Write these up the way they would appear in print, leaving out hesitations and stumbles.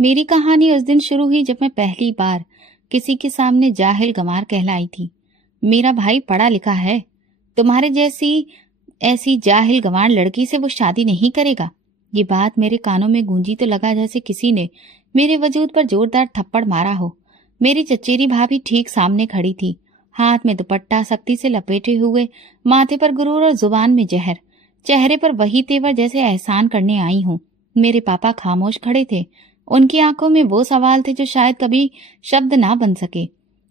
मेरी कहानी उस दिन शुरू हुई जब मैं पहली बार किसी के सामने जाहिल गंवार कहलाई थी। मेरा भाई पढ़ा लिखा है, तुम्हारे जैसी ऐसी जाहिल गंवार लड़की से वो शादी नहीं करेगा। ये बात मेरे कानों में गूंजी तो लगा जैसे किसी ने मेरे वजूद पर जोरदार थप्पड़ मारा हो। मेरी चचेरी भाभी ठीक सामने खड़ी थी, हाथ में दुपट्टा सख्ती से लपेटे हुए, माथे पर गुरूर और जुबान में जहर, चेहरे पर वही तेवर जैसे एहसान करने आई हूँ। मेरे पापा खामोश खड़े थे, उनकी आंखों में वो सवाल थे जो शायद कभी शब्द ना बन सके।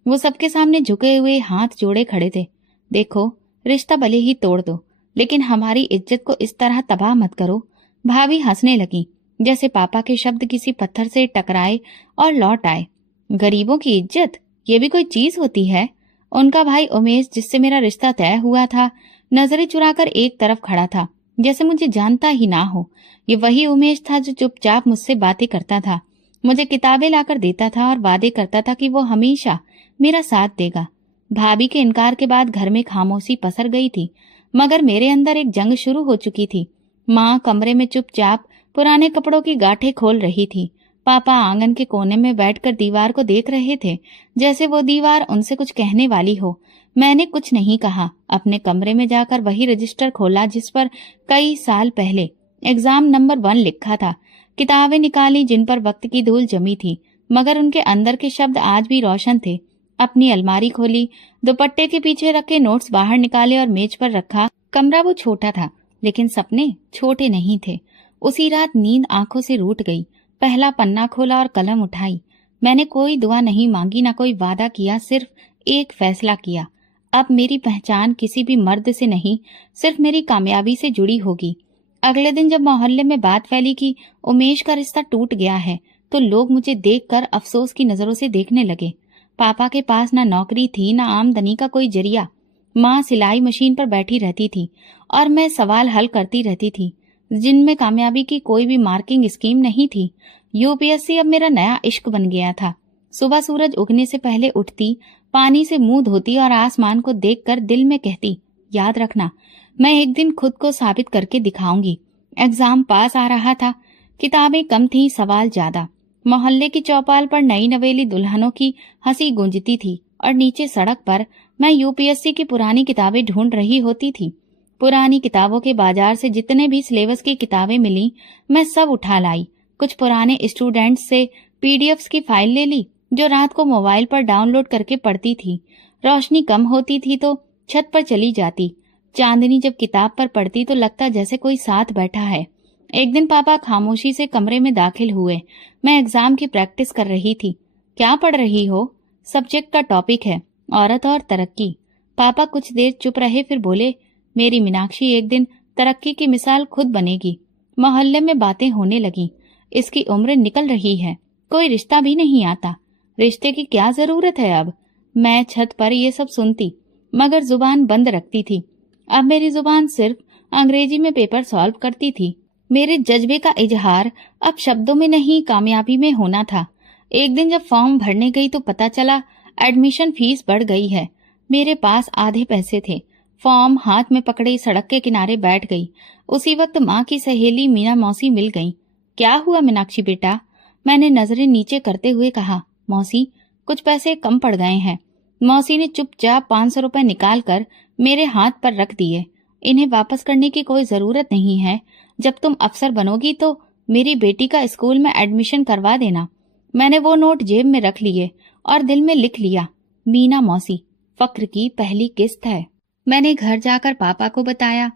वो सबके सामने झुके हुए हाथ जोड़े खड़े थे। देखो, रिश्ता भले ही तोड़ दो, लेकिन हमारी इज्जत को इस तरह तबाह मत करो। भाभी हंसने लगी, जैसे पापा के शब्द किसी पत्थर से टकराए और लौट आए। गरीबों की इज्जत, ये भी कोई चीज होती है? उनका भाई उमेश, जिससे मेरा रिश्ता तय हुआ था, नजरें चुराकर एक तरफ खड़ा था, जैसे मुझे जानता ही ना हो। ये वही उमेश था जो चुपचाप मुझसे बातें करता था, मुझे किताबें लाकर देता था और वादे करता था कि वो हमेशा मेरा साथ देगा। भाभी के इनकार के बाद घर में खामोशी पसर गई थी, मगर मेरे अंदर एक जंग शुरू हो चुकी थी। माँ कमरे में चुपचाप पुराने कपड़ों की गांठें खोल रही थी। पापा आंगन के कोने में बैठकर दीवार को देख रहे थे, जैसे वो दीवार उनसे कुछ कहने वाली हो। मैंने कुछ नहीं कहा। अपने कमरे में जाकर वही रजिस्टर खोला जिस पर कई साल पहले एग्जाम नंबर 1 लिखा था। किताबें निकाली जिन पर वक्त की धूल जमी थी, मगर उनके अंदर के शब्द आज भी रोशन थे। अपनी अलमारी खोली, दुपट्टे के पीछे रखे नोट्स बाहर निकाले और मेज पर रखा। कमरा वो छोटा था, लेकिन सपने छोटे नहीं थे। उसी रात नींद आंखों से रूठ गई। पहला पन्ना खोला और कलम उठाई। मैंने कोई दुआ नहीं मांगी, ना कोई वादा किया, सिर्फ एक फैसला किया। अब मेरी पहचान किसी भी मर्द से नहीं, सिर्फ मेरी कामयाबी से जुड़ी होगी। अगले दिन जब मोहल्ले में बात फैली कि उमेश का रिश्ता टूट गया है, तो लोग मुझे देखकर अफसोस की नजरों से देखने लगे। पापा के पास ना नौकरी थी, ना आमदनी का कोई जरिया। माँ सिलाई मशीन पर बैठी रहती थी और मैं सवाल हल करती रहती थी, जिनमें कामयाबी की कोई भी मार्किंग स्कीम नहीं थी। यूपीएससी अब मेरा नया इश्क बन गया था। सुबह सूरज उगने से पहले उठती, पानी से मुंह धोती और आसमान को देखकर दिल में कहती, याद रखना, मैं एक दिन खुद को साबित करके दिखाऊंगी। एग्जाम पास आ रहा था, किताबें कम थी, सवाल ज्यादा। मोहल्ले की चौपाल पर नई नवेली दुल्हनों की हंसी गूंजती थी और नीचे सड़क पर मैं यूपीएससी की पुरानी किताबें ढूंढ रही होती थी। पुरानी किताबों के बाजार से जितने भी सिलेबस की किताबें मिली, मैं सब उठा लाई। कुछ पुराने स्टूडेंट्स से पीडीएफ्स की फाइल ले ली, जो रात को मोबाइल पर डाउनलोड करके पढ़ती थी। रोशनी कम होती थी तो छत पर चली जाती। चांदनी जब किताब पर पड़ती तो लगता जैसे कोई साथ बैठा है। एक दिन पापा खामोशी से कमरे में दाखिल हुए। मैं एग्जाम की प्रैक्टिस कर रही थी। क्या पढ़ रही हो? सब्जेक्ट का टॉपिक है औरत और तरक्की। पापा कुछ देर चुप रहे, फिर बोले, मेरी मीनाक्षी एक दिन तरक्की की मिसाल खुद बनेगी। मोहल्ले में बातें होने लगी, इसकी उम्र निकल रही है, कोई रिश्ता भी नहीं आता, रिश्ते की क्या जरूरत है अब। मैं छत पर ये सब सुनती, मगर जुबान बंद रखती थी। अब मेरी जुबान सिर्फ अंग्रेजी में पेपर सॉल्व करती थी। मेरे जज्बे का इजहार अब शब्दों में नहीं, कामयाबी में होना था। एक दिन जब फॉर्म भरने गई तो पता चला एडमिशन फीस बढ़ गई है। मेरे पास आधे पैसे थे। फॉर्म हाथ में पकड़े सड़क के किनारे बैठ गई। उसी वक्त माँ की सहेली मीना मौसी मिल गई। क्या हुआ मीनाक्षी बेटा? मैंने नजरें नीचे करते हुए कहा। मौसी, कुछ पैसे कम पड़ गए हैं। मौसी ने चुपचाप 500 रुपए निकाल कर मेरे हाथ पर रख दिए। इन्हें वापस करने की कोई जरूरत नहीं है। जब तुम अफसर बनोगी तो मेरी बेटी का स्कूल में एडमिशन करवा देना। मैंने वो नोट जेब में रख लिए और दिल में लिख लिया, मीना मौसी, फक्र की पहली किस्त है। मैंने घर जाकर पापा को बताया।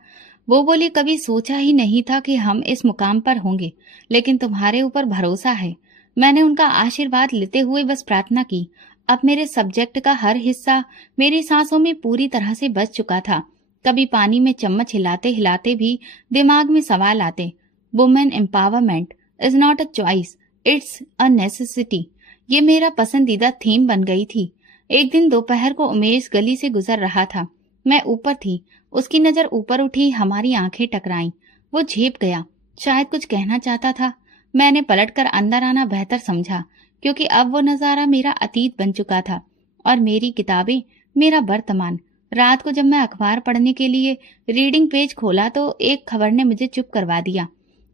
वो बोली, कभी सोचा ही नहीं था कि हम इस मुकाम पर होंगे, लेकिन तुम्हारे ऊपर भरोसा है। मैंने उनका आशीर्वाद लेते हुए बस प्रार्थना की। अब मेरे सब्जेक्ट का हर हिस्सा मेरी सांसों में पूरी तरह से बस चुका था। कभी पानी में चम्मच हिलाते हिलाते भी दिमाग में सवाल आते। Women empowerment is not a choice, it's a necessity. ये मेरा पसंदीदा थीम बन गई थी। एक दिन दोपहर को उमेश गली से गुजर रहा था। मैं ऊपर थी, उसकी नजर ऊपर उठी, हमारी आंखें टकराईं। वो झेप गया, शायद कुछ कहना चाहता था। मैंने पलटकर अंदर आना बेहतर समझा, क्योंकि अब वो नजारा मेरा अतीत बन चुका था और मेरी किताबें मेरा वर्तमान। रात को जब मैं अखबार पढ़ने के लिए रीडिंग पेज खोला तो एक खबर ने मुझे चुप करवा दिया।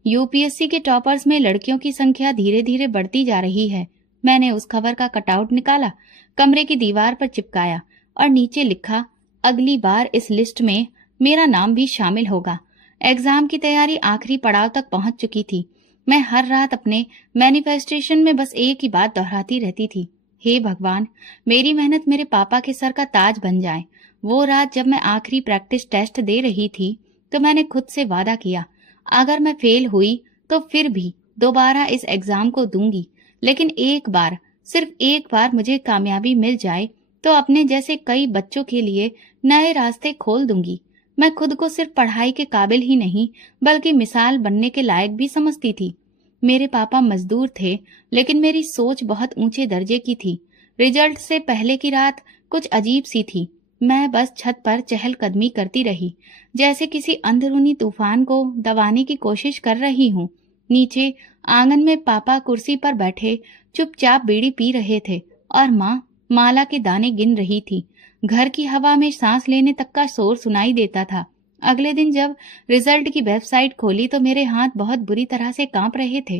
यूपीएससी के टॉपर्स में लड़कियों की संख्या धीरे धीरे बढ़ती जा रही है। मैंने उस खबर का कटआउट निकाला, कमरे की दीवार पर चिपकाया और नीचे लिखा, अगली बार इस लिस्ट में मेरा नाम भी शामिल होगा। एग्जाम की तैयारी आखिरी पड़ाव तक पहुंच चुकी थी। मैं हर रात अपने मैनिफेस्टेशन में बस एक ही बात दोहराती रहती थी, हे भगवान, मेरी मेहनत मेरे पापा के सर का ताज बन जाए। वो रात जब मैं आखिरी प्रैक्टिस टेस्ट दे रही थी तो मैंने खुद से वादा किया, अगर मैं फेल हुई तो फिर भी दोबारा इस एग्जाम को दूंगी, लेकिन एक बार, सिर्फ एक बार मुझे कामयाबी मिल जाए तो अपने जैसे कई बच्चों के लिए नए रास्ते खोल दूंगी। मैं खुद को सिर्फ पढ़ाई के काबिल ही नहीं बल्कि मिसाल बनने के लायक भी समझती थी। मेरे पापा मजदूर थे, लेकिन मेरी सोच बहुत ऊंचे दर्जे की थी। रिजल्ट से पहले की रात कुछ अजीब सी थी। मैं बस छत पर चहलकदमी करती रही, जैसे किसी अंदरूनी तूफान को दबाने की कोशिश कर रही हूँ। नीचे आंगन में पापा कुर्सी पर बैठे चुपचाप बीड़ी पी रहे थे और माँ माला के दाने गिन रही थी। घर की हवा में सांस लेने तक का शोर सुनाई देता था। अगले दिन जब रिजल्ट की वेबसाइट खोली तो मेरे हाथ बहुत बुरी तरह से कांप रहे थे।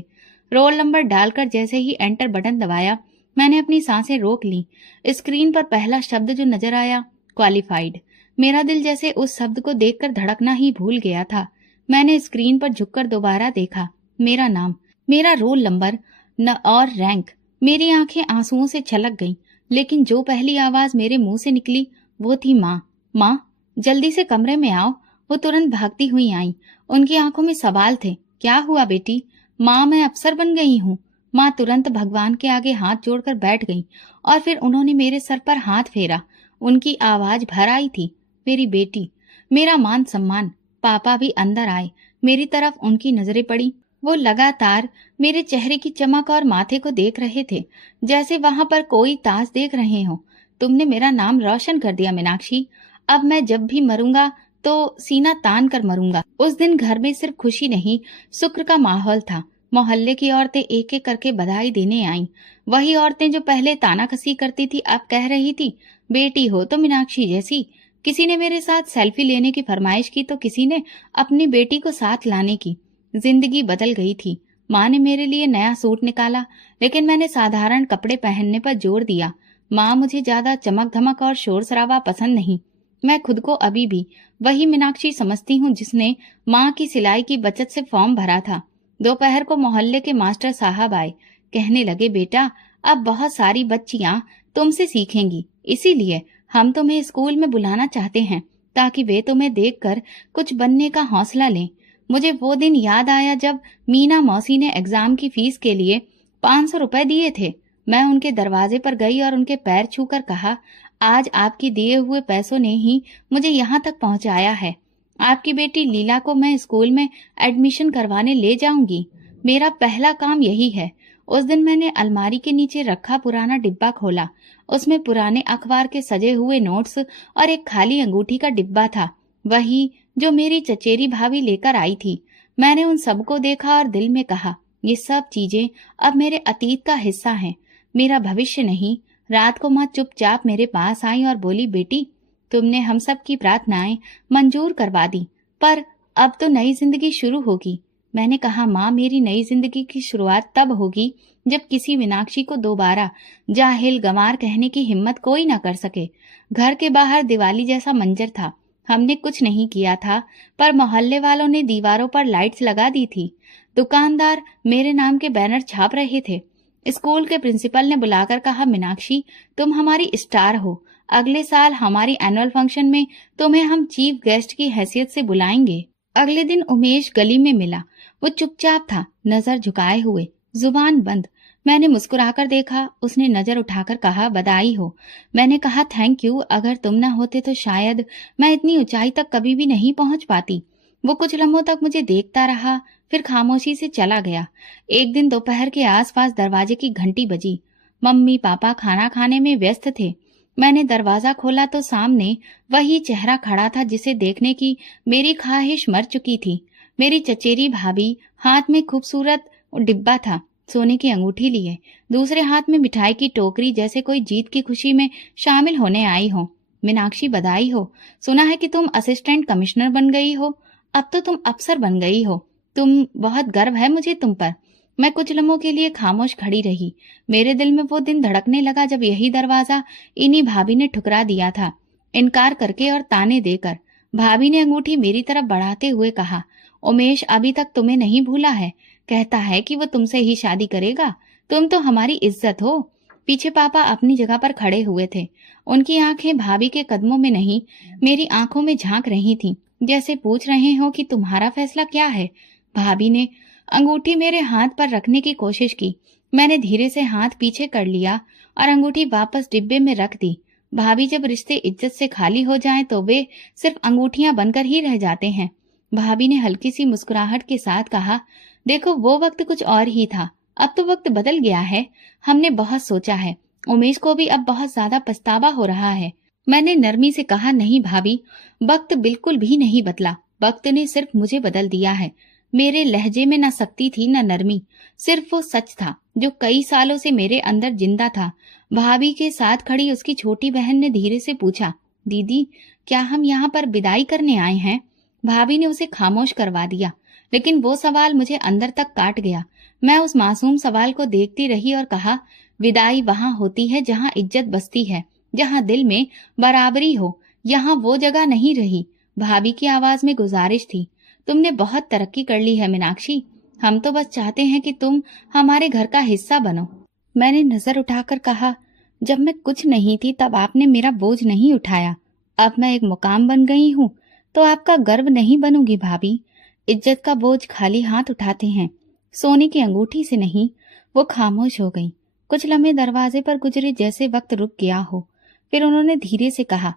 रोल नंबर डालकर जैसे ही एंटर बटन दबाया, मैंने अपनी सांसें रोक ली। स्क्रीन पर पहला शब्द जो नजर आया, क्वालिफाइड। मेरा दिल जैसे उस शब्द को देखकर धड़कना ही भूल गया था। मैंने स्क्रीन पर झुककर दोबारा देखा, मेरा नाम, मेरा रोल नंबर न और रैंक। मेरी आंखें आंसुओं से छलक गईं, लेकिन जो पहली आवाज मेरे मुंह से निकली वो थी माँ। माँ, जल्दी से कमरे में आओ। वो तुरंत भागती हुई आई। उनकी आंखों में सवाल थे, क्या हुआ बेटी? माँ, मैं अफसर बन गई हूँ। माँ तुरंत भगवान के आगे हाथ जोड़कर बैठ गई और फिर उन्होंने मेरे सर पर हाथ फेरा। उनकी आवाज भर आई थी, मेरी बेटी। मेरा मान सम्मान। पापा भी अंदर आए। मेरी तरफ उनकी नजरें पड़ी। वो लगातार मेरे चेहरे की चमक और माथे को देख रहे थे, जैसे वहां पर कोई ताज देख रहे हो। तुमने मेरा नाम रोशन कर दिया मीनाक्षी। अब मैं जब भी मरूंगा तो सीना तान कर मरूंगा। उस दिन घर में सिर्फ खुशी नहीं, शुक्र का माहौल था। मोहल्ले की औरतें एक एक करके बधाई देने आईं। वही औरतें जो पहले तानाकसी करती थी अब कह रही थी, बेटी हो तो मीनाक्षी जैसी। किसी ने मेरे साथ सेल्फी लेने की फरमाइश की तो किसी ने अपनी बेटी को साथ लाने की। जिंदगी बदल गई थी। माँ ने मेरे लिए नया सूट निकाला, लेकिन मैंने साधारण कपड़े पहनने पर जोर दिया। माँ, मुझे ज्यादा चमक धमक और शोर शराबा पसंद नहीं। मैं खुद को अभी भी वही मीनाक्षी समझती हूँ जिसने माँ की सिलाई की बचत से फॉर्म भरा था। दोपहर को मोहल्ले के मास्टर साहब आए। कहने लगे, बेटा, अब बहुत सारी बच्चियां तुमसे सीखेंगी, इसीलिए हम तुम्हें स्कूल में बुलाना चाहते हैं ताकि वे तुम्हें देखकर कुछ बनने का हौसला लें। मुझे वो दिन याद आया जब मीना मौसी ने एग्जाम की फीस के लिए 500 रुपए दिए थे। मैं उनके दरवाजे पर गई और उनके पैर छूकर कहा, आज आपके दिए हुए पैसों ने ही मुझे यहाँ तक पहुँचाया है। आपकी बेटी लीला को मैं स्कूल में एडमिशन करवाने ले जाऊंगी। मेरा पहला काम यही है। उस दिन मैंने अलमारी के नीचे रखा पुराना डिब्बा खोला। उसमें पुराने अखबार के सजे हुए नोट्स और एक खाली अंगूठी का डिब्बा था, वही जो मेरी चचेरी भाभी लेकर आई थी। मैंने उन सबको देखा और दिल में कहा, ये सब चीजें अब मेरे अतीत का हिस्सा हैं, मेरा भविष्य नहीं। रात को माँ चुपचाप मेरे पास आई और बोली, बेटी, तुमने हम सब की प्रार्थनाएं मंजूर करवा दी, पर अब तो नई जिंदगी शुरू होगी। मैंने कहा, माँ, मेरी नई जिंदगी की शुरुआत तब होगी जब किसी मीनाक्षी को दोबारा जाहिल गंवार कहने की हिम्मत कोई ना कर सके। घर के बाहर दिवाली जैसा मंजर था। हमने कुछ नहीं किया था, पर मोहल्ले वालों ने दीवारों पर लाइट्स लगा दी थी। दुकानदार मेरे नाम के बैनर छाप रहे थे। स्कूल के प्रिंसिपल ने बुलाकर कहा, मीनाक्षी, तुम हमारी स्टार हो। अगले साल हमारी एनुअल फंक्शन में तुम्हें हम चीफ गेस्ट की हैसियत से बुलाएंगे। अगले दिन उमेश गली में मिला। वो चुपचाप था, नजर झुकाए हुए, जुबान बंद। मैंने मुस्कुराकर देखा। उसने नजर उठाकर कहा, बधाई हो। मैंने कहा, थैंक यू। अगर तुम ना होते तो शायद मैं इतनी ऊंचाई तक कभी भी नहीं पहुंच पाती। वो कुछ लम्हों तक मुझे देखता रहा, फिर खामोशी से चला गया। एक दिन दोपहर के आसपास दरवाजे की घंटी बजी। मम्मी पापा खाना खाने में व्यस्त थे। मैंने दरवाजा खोला तो सामने वही चेहरा खड़ा था जिसे देखने की मेरी ख्वाहिश मर चुकी थी। मेरी चचेरी भाभी, हाथ में खूबसूरत डिब्बा था, सोने की अंगूठी लिए, दूसरे हाथ में मिठाई की टोकरी, जैसे कोई जीत की खुशी में शामिल होने आई हो। मीनाक्षी, बधाई हो। सुना है कि तुम असिस्टेंट कमिश्नर बन गई हो। अब तो तुम अफसर बन गई हो। बहुत गर्व है मुझे तुम पर। मैं कुछ लम्हों के लिए खामोश खड़ी रही। मेरे दिल में वो दिन धड़कने लगा जब यही दरवाजा इन्हीं भाभी ने ठुकरा दिया था, इनकार करके और ताने देकर। भाभी ने अंगूठी मेरी तरफ बढ़ाते हुए कहा, उमेश अभी तक तुम्हें नहीं भूला है, कहता है कि वो तुमसे ही शादी करेगा। तुम तो हमारी इज्जत हो। पीछे पापा अपनी जगह पर खड़े हुए थे। उनकी आंखें भाभी के कदमों में नहीं, मेरी आंखों में झांक रही थीं, जैसे पूछ रहे हो कि तुम्हारा फैसला क्या है। भाभी ने अंगूठी मेरे हाथ पर रखने की कोशिश की। मैंने धीरे से हाथ पीछे कर लिया और अंगूठी वापस डिब्बे में रख दी। भाभी, जब रिश्ते इज्जत से खाली हो जाएं तो वे सिर्फ अंगूठियां बनकर ही रह जाते हैं। भाभी ने हल्की सी मुस्कुराहट के साथ कहा, देखो वो वक्त कुछ और ही था, अब तो वक्त बदल गया है। हमने बहुत सोचा है, उमेश को भी अब बहुत ज्यादा पछतावा हो रहा है। मैंने नरमी से कहा, नहीं भाभी, वक्त बिल्कुल भी नहीं बदला, वक्त ने सिर्फ मुझे बदल दिया है। मेरे लहजे में न सख्ती थी न नरमी, सिर्फ वो सच था जो कई सालों से मेरे अंदर जिंदा था। भाभी के साथ खड़ी उसकी छोटी बहन ने धीरे से पूछा, दीदी क्या हम यहाँ पर विदाई करने आए हैं? भाभी ने उसे खामोश करवा दिया, लेकिन वो सवाल मुझे अंदर तक काट गया। मैं उस मासूम सवाल को देखती रही और कहा, विदाई वहां होती है जहां इज्जत बसती है, जहां दिल में बराबरी हो, यहाँ वो जगह नहीं रही। भाभी की आवाज में गुजारिश थी, तुमने बहुत तरक्की कर ली है मीनाक्षी, हम तो बस चाहते हैं कि तुम हमारे घर का हिस्सा बनो। मैंने नजर उठाकर कहा, जब मैं कुछ नहीं थी तब आपने मेरा बोझ नहीं उठाया, अब मैं एक मुकाम बन गई हूँ तो आपका गर्व नहीं बनूंगी भाभी। इज्जत का बोझ खाली हाथ उठाते हैं, सोने की अंगूठी से नहीं। वो खामोश हो गई। कुछ लम्हे दरवाजे पर गुजरे जैसे वक्त रुक गया हो। फिर उन्होंने धीरे से कहा,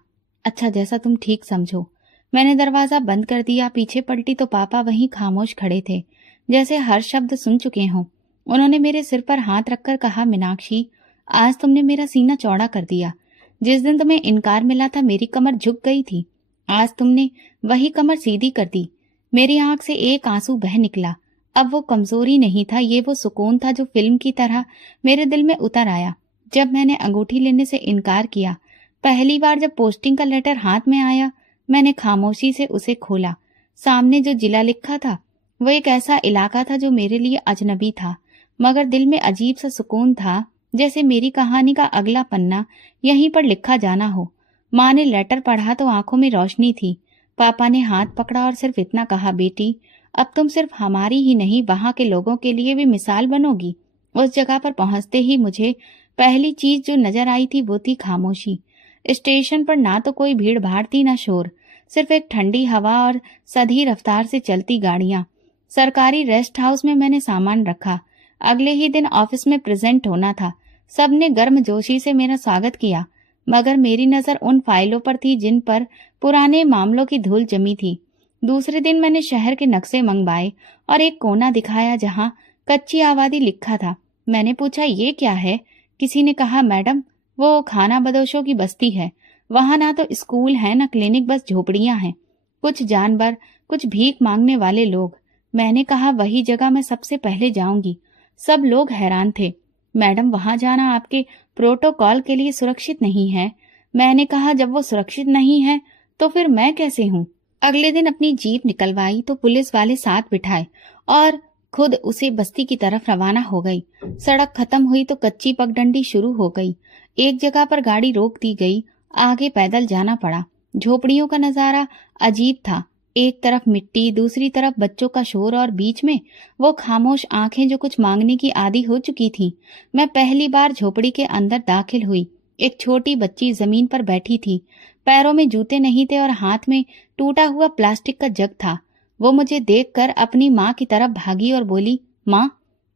अच्छा जैसा तुम ठीक समझो। मैंने दरवाजा बंद कर दिया। पीछे पलटी तो पापा वहीं खामोश खड़े थे, जैसे हर शब्द सुन चुके हों। उन्होंने मेरे सिर पर हाथ रखकर कहा, मीनाक्षी आज तुमने मेरा सीना चौड़ा कर दिया। जिस दिन तुम्हें इनकार मिला था मेरी कमर झुक गई थी, आज तुमने वही कमर सीधी कर दी। मेरी आंख से एक आंसू बह निकला। अब वो कमजोरी नहीं था, ये वो सुकून था जो फिल्म की तरह मेरे दिल में उतर आया। जब मैंने अंगूठी लेने से इनकार किया, पहली बार जब पोस्टिंग का लेटर हाथ में आया, मैंने खामोशी से उसे खोला। सामने जो जिला लिखा था वो एक ऐसा इलाका था जो मेरे लिए अजनबी था, मगर दिल में अजीब सा सुकून था, जैसे मेरी कहानी का अगला पन्ना यहीं पर लिखा जाना हो। माँ ने लेटर पढ़ा तो आंखों में रोशनी थी। पापा ने हाथ पकड़ा और सिर्फ इतना कहा, बेटी अब तुम सिर्फ हमारी ही नहीं वहां के लोगों के लिए भी मिसाल बनोगी। उस जगह पर पहुंचते ही मुझे पहली चीज जो नजर आई थी वो थी खामोशी। स्टेशन पर ना तो कोई भीड़ भाड़ थी ना शोर, सिर्फ एक ठंडी हवा और सधी रफ्तार से चलती गाड़ियां। सरकारी रेस्ट हाउस में मैंने सामान रखा। अगले ही दिन ऑफिस में प्रेजेंट होना था। सबने गर्मजोशी से मेरा स्वागत किया, मगर मेरी नजर उन फाइलों पर थी जिन पर पुराने मामलों की धूल जमी थी। दूसरे दिन मैंने शहर के नक्शे मंगवाए और एक कोना दिखाया जहां कच्ची आबादी लिखा था। मैंने पूछा, ये क्या है? किसी ने कहा, मैडम वो खाना बदोशों की बस्ती है, वहां ना तो स्कूल है ना क्लिनिक, बस झोपड़ियां हैं, कुछ जानवर, कुछ भीख मांगने वाले लोग। मैंने कहा, वही जगह मैं सबसे पहले जाऊंगी। सब लोग हैरान थे। मैडम वहां जाना आपके प्रोटोकॉल के लिए सुरक्षित नहीं है। मैंने कहा, जब वो सुरक्षित नहीं है तो फिर मैं कैसे हूँ? अगले दिन अपनी जीप निकलवाई तो पुलिस वाले साथ बिठाए और खुद उसे बस्ती की तरफ रवाना हो गई। सड़क खत्म हुई तो कच्ची पगडंडी शुरू हो गई। एक जगह पर गाड़ी रोक दी गई, आगे पैदल जाना पड़ा। झोपड़ियों का नजारा अजीब था। एक तरफ मिट्टी, दूसरी तरफ बच्चों का शोर और बीच में वो खामोश आंखें जो कुछ मांगने की आदी हो चुकी थीं। मैं पहली बार झोपड़ी के अंदर दाखिल हुई। एक छोटी बच्ची जमीन पर बैठी थी। पैरों में जूते नहीं थे और हाथ में टूटा हुआ प्लास्टिक का जग था। वो मुझे देखकर अपनी माँ की तरफ भागी और बोली, माँ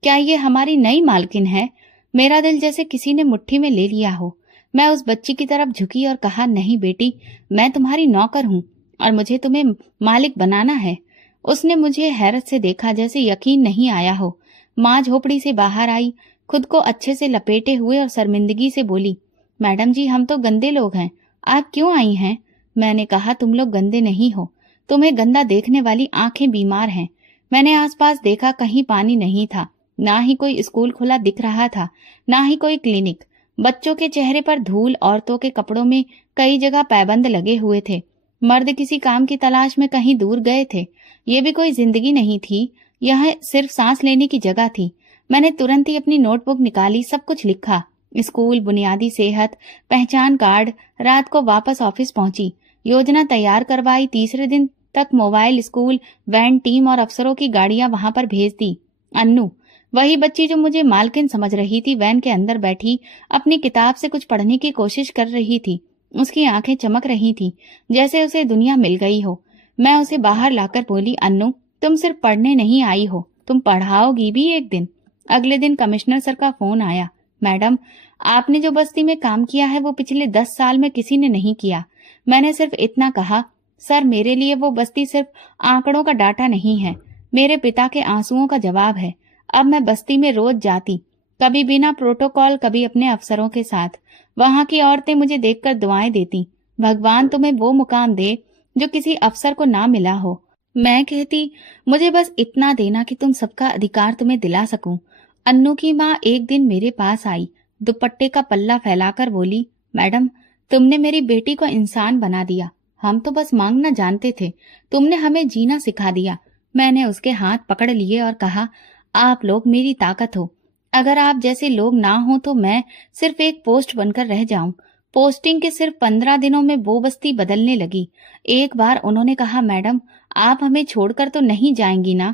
क्या ये हमारी नई मालकिन है? मेरा दिल जैसे किसी ने मुट्ठी में ले लिया हो। मैं उस बच्ची की तरफ झुकी और कहा, नहीं बेटी, मैं तुम्हारी नौकर हूँ और मुझे तुम्हें मालिक बनाना है। उसने मुझे हैरत से देखा, जैसे यकीन नहीं आया हो। माँ झोपड़ी से बाहर आई, खुद को अच्छे से लपेटे हुए और शर्मिंदगी से बोली, मैडम जी हम तो गंदे लोग हैं, आप क्यों आई हैं? मैंने कहा, तुम लोग गंदे नहीं हो, तुम्हें गंदा देखने वाली आंखें बीमार हैं। मैंने आसपास देखा, कहीं पानी नहीं था, ना ही कोई स्कूल खुला दिख रहा था, ना ही कोई क्लिनिक। बच्चों के चेहरे पर धूल, औरतों के कपड़ों में कई जगह पैबंद लगे हुए थे। मर्द किसी काम की तलाश में कहीं दूर गए थे। ये भी कोई जिंदगी नहीं थी यह सिर्फ सांस लेने की जगह थी। मैंने तुरंत ही अपनी नोटबुक निकाली, सब कुछ लिखा। स्कूल, बुनियादी सेहत, पहचान कार्ड। रात को वापस ऑफिस पहुंची, योजना तैयार करवाई। तीसरे दिन तक मोबाइल, स्कूल वैन, टीम और अफसरों की गाड़ियां वहां पर भेज दी। अन्नू, वही बच्ची जो मुझे मालकिन समझ रही थी, वैन के अंदर बैठी अपनी किताब से कुछ पढ़ने की कोशिश कर रही थी। उसकी आंखें चमक रही थी, जैसे उसे दुनिया मिल गई हो। मैं उसे बाहर लाकर बोली, अन्नू, तुम सिर्फ पढ़ने नहीं आई हो, तुम पढ़ाओगी भी एक दिन। अगले दिन कमिश्नर सर का फोन आया। मैडम, आपने जो बस्ती में काम किया है वो पिछले 10 साल में किसी ने नहीं किया। मैंने सिर्फ इतना कहा, सर मेरे लिए वो बस्ती सिर्फ आंकड़ों का डाटा नहीं है, मेरे पिता के आंसुओं का जवाब है। अब मैं बस्ती में रोज जाती, कभी बिना प्रोटोकॉल, कभी अपने अफसरों के साथ। वहां की औरतें मुझे देखकर दुआएं देती, भगवान तुम्हें वो मुकाम दे जो किसी अफसर को ना मिला हो। मैं कहती, मुझे बस इतना देना कि तुम सबका अधिकार तुम्हें दिला सकूं। अन्नू की माँ एक दिन मेरे पास आई, दुपट्टे का पल्ला फैलाकर बोली, मैडम, तुमने मेरी बेटी को इंसान बना दिया। हम तो बस मांगना जानते थे, तुमने हमें जीना सिखा दिया। मैंने उसके हाथ पकड़ लिए और कहा, आप लोग मेरी ताकत हो। अगर आप जैसे लोग ना हो तो मैं सिर्फ एक पोस्ट बनकर रह जाऊं। पोस्टिंग के सिर्फ 15 दिनों में वो बस्ती बदलने लगी। एक बार उन्होंने कहा, मैडम, आप हमें छोड़कर तो नहीं जाएंगी ना?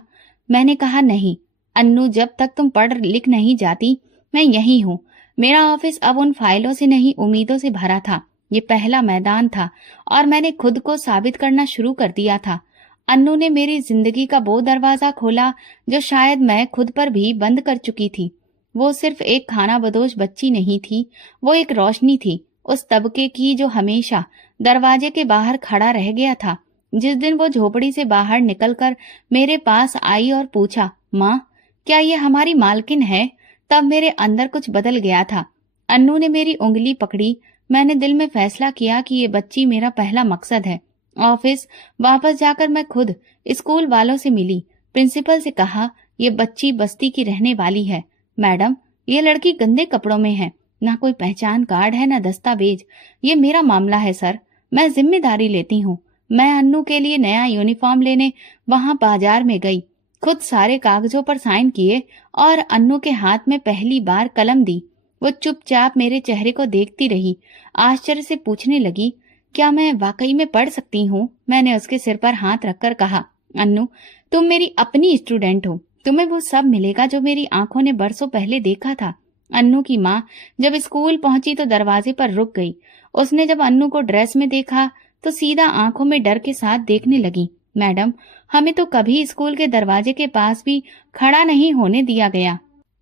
मैंने कहा, नहीं अन्नू, जब तक तुम पढ़ लिख नहीं जाती मैं यहीं हूँ। मेरा ऑफिस अब उन फाइलों से नहीं, उम्मीदों से भरा था। ये पहला मैदान था और मैंने खुद को साबित करना शुरू कर दिया था। अन्नू ने मेरी जिंदगी का वो दरवाजा खोला जो शायद मैं खुद पर भी बंद कर चुकी थी। वो सिर्फ एक खानाबदोश बच्ची नहीं थी, वो एक रोशनी थी, उस तबके की जो हमेशा दरवाजे के बाहर खड़ा रह गया था। जिस दिन वो झोपड़ी से बाहर निकलकर मेरे पास आई और पूछा, माँ, क्या ये हमारी मालकिन है? तब मेरे अंदर कुछ बदल गया था। अन्नू ने मेरी उंगली पकड़ी। मैंने दिल में फैसला किया कि ये बच्ची मेरा पहला मकसद है। ऑफिस वापस जाकर मैं खुद स्कूल वालों से मिली। प्रिंसिपल से कहा, ये बच्ची बस्ती की रहने वाली है। मैडम, ये लड़की गंदे कपड़ों में है, ना कोई पहचान कार्ड है, ना दस्तावेज। ये मेरा मामला है सर, मैं जिम्मेदारी लेती हूँ। मैं अन्नू के लिए नया यूनिफॉर्म लेने वहां बाजार में गई, खुद सारे कागजों पर साइन किए और अन्नू के हाथ में पहली बार कलम दी। वो चुपचाप मेरे चेहरे को देखती रही, आश्चर्य से पूछने लगी, क्या मैं वाकई में पढ़ सकती हूँ? मैंने उसके सिर पर हाथ रखकर कहा, अन्नू, तुम मेरी अपनी स्टूडेंट हो, तुम्हें वो सब मिलेगा जो मेरी आंखों ने बरसों पहले देखा था। अन्नू की माँ जब स्कूल पहुंची तो दरवाजे पर रुक गई। उसने जब अन्नू को ड्रेस में देखा तो सीधा आंखों में डर के साथ देखने लगी। मैडम, हमें तो कभी स्कूल के दरवाजे के पास भी खड़ा नहीं होने दिया गया।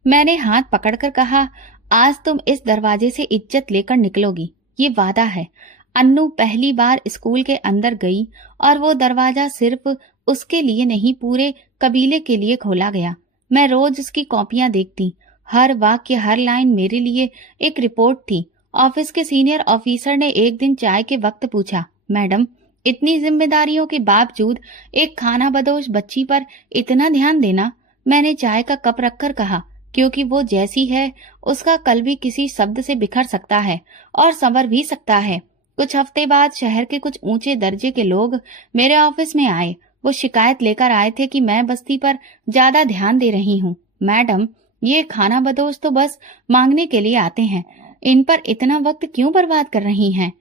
मैंने हाथ पकड़कर कहा, आज तुम इस दरवाजे से इज्जत लेकर निकलोगी, ये वादा है। अन्नू पहली बार स्कूल के अंदर गई और वो दरवाजा सिर्फ उसके लिए नहीं, पूरे कबीले के लिए खोला गया। मैं रोज उसकी कॉपियां देखती, हर वाक्य, हर लाइन मेरे लिए एक रिपोर्ट थी। ऑफिस के सीनियर ऑफिसर ने एक दिन चाय के वक्त पूछा, मैडम, इतनी जिम्मेदारियों के बावजूद एक खानाबदोश बच्ची पर इतना ध्यान देना? मैंने चाय का कप रखकर कहा, क्योंकि वो जैसी है उसका कल भी किसी शब्द से बिखर सकता है और संवर भी सकता है। कुछ हफ्ते बाद शहर के कुछ ऊंचे दर्जे के लोग मेरे ऑफिस में आए। वो शिकायत लेकर आए थे कि मैं बस्ती पर ज्यादा ध्यान दे रही हूँ। मैडम, ये खानाबदोश तो बस मांगने के लिए आते हैं, इन पर इतना वक्त क्यों बर्बाद कर रही हैं?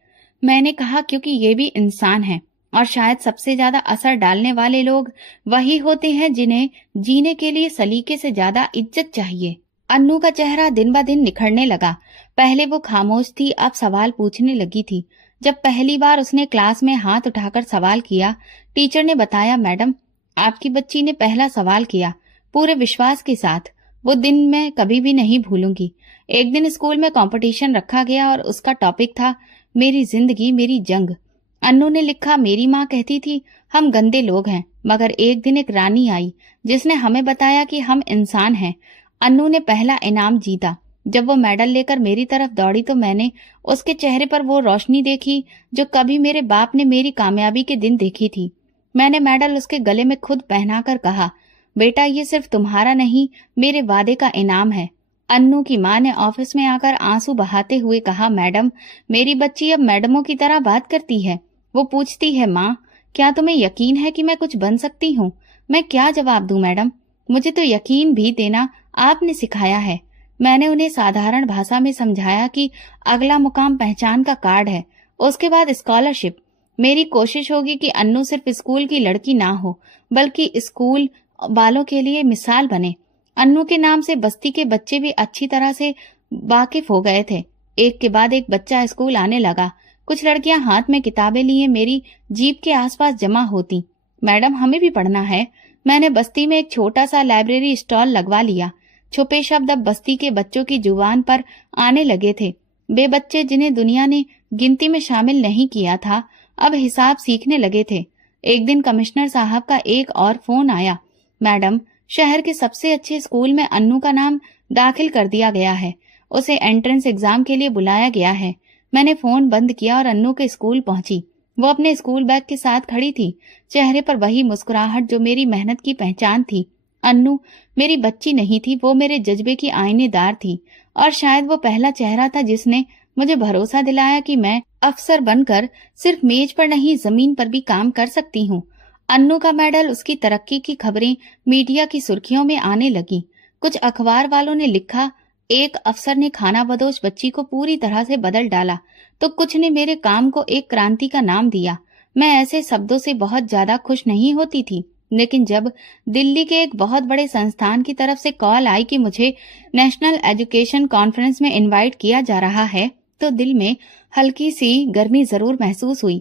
मैंने कहा, क्योंकि ये भी इंसान है और शायद सबसे ज्यादा असर डालने वाले लोग वही होते हैं जिन्हें जीने के लिए सलीके से ज्यादा इज्जत चाहिए। अन्नू का चेहरा दिन ब दिन निखरने लगा। पहले वो खामोश थी, अब सवाल पूछने लगी थी। जब पहली बार उसने क्लास में हाथ उठाकर सवाल किया, टीचर ने बताया, मैडम, आपकी बच्ची ने पहला सवाल किया, पूरे विश्वास के साथ। वो दिन मैं कभी भी नहीं भूलूंगी। एक दिन स्कूल में कंपटीशन रखा गया और उसका टॉपिक था, मेरी जिंदगी मेरी जंग। अन्नू ने लिखा, मेरी माँ कहती थी हम गंदे लोग हैं, मगर एक दिन एक रानी आई जिसने हमें बताया कि हम इंसान हैं। अन्नू ने पहला इनाम जीता। जब वो मेडल लेकर मेरी तरफ दौड़ी तो मैंने उसके चेहरे पर वो रोशनी देखी जो कभी मेरे बाप ने मेरी कामयाबी के दिन देखी थी। मैंने मेडल उसके गले में खुद पहनाकर कहा, बेटा, ये सिर्फ तुम्हारा नहीं, मेरे वादे का इनाम है। अन्नू की माँ ने ऑफिस में आकर आंसू बहाते हुए कहा, मैडम, मेरी बच्ची अब मैडमों की तरह बात करती है। वो पूछती है, माँ, क्या तुम्हें यकीन है कि मैं कुछ बन सकती हूँ? मैं क्या जवाब दूं मैडम? मुझे तो यकीन भी देना आपने सिखाया है। मैंने उन्हें साधारण भाषा में समझाया कि अगला मुकाम पहचान का कार्ड है, उसके बाद स्कॉलरशिप। मेरी कोशिश होगी कि अन्नू सिर्फ स्कूल की लड़की ना हो, बल्कि स्कूल वालों के लिए मिसाल बने। अन्नू के नाम से बस्ती के बच्चे भी अच्छी तरह से वाकिफ हो गए थे। एक के बाद एक बच्चा स्कूल आने लगा। कुछ लड़कियां हाथ में किताबें लिए मेरी जीप के आसपास जमा होती। मैडम, हमें भी पढ़ना है। मैंने बस्ती में एक छोटा सा लाइब्रेरी स्टॉल लगवा लिया। छुपे शब्द अब बस्ती के बच्चों की जुबान पर आने लगे थे। वे बच्चे जिन्हें दुनिया ने गिनती में शामिल नहीं किया था, अब हिसाब सीखने लगे थे। एक दिन कमिश्नर साहब का एक और फोन आया। मैडम, शहर के सबसे अच्छे स्कूल में अन्नू का नाम दाखिल कर दिया गया है। उसे एंट्रेंस एग्जाम के लिए बुलाया गया है। मैंने फोन बंद किया और अन्नू के स्कूल पहुंची। वो अपने स्कूल बैग के साथ खड़ी थी, चेहरे पर वही मुस्कुराहट जो मेरी मेहनत की पहचान थी। अन्नू मेरी बच्ची नहीं थी, वो मेरे जज्बे की आईनेदार थी, और शायद वो पहला चेहरा था जिसने मुझे भरोसा दिलाया कि मैं अफसर बनकर सिर्फ मेज पर नहीं, जमीन पर भी काम कर सकती हूँ। अन्नू का मेडल, उसकी तरक्की की खबरें मीडिया की सुर्खियों में आने लगी। कुछ अखबार वालों ने लिखा, एक अफसर ने खानाबदोश बच्ची को पूरी तरह से बदल डाला, तो कुछ ने मेरे काम को एक क्रांति का नाम दिया। मैं ऐसे शब्दों से बहुत ज्यादा खुश नहीं होती थी, लेकिन जब दिल्ली के एक बहुत बड़े संस्थान की तरफ से कॉल आई कि मुझे नेशनल एजुकेशन कॉन्फ्रेंस में इनवाइट किया जा रहा है, तो दिल में हल्की सी गर्मी जरूर महसूस हुई।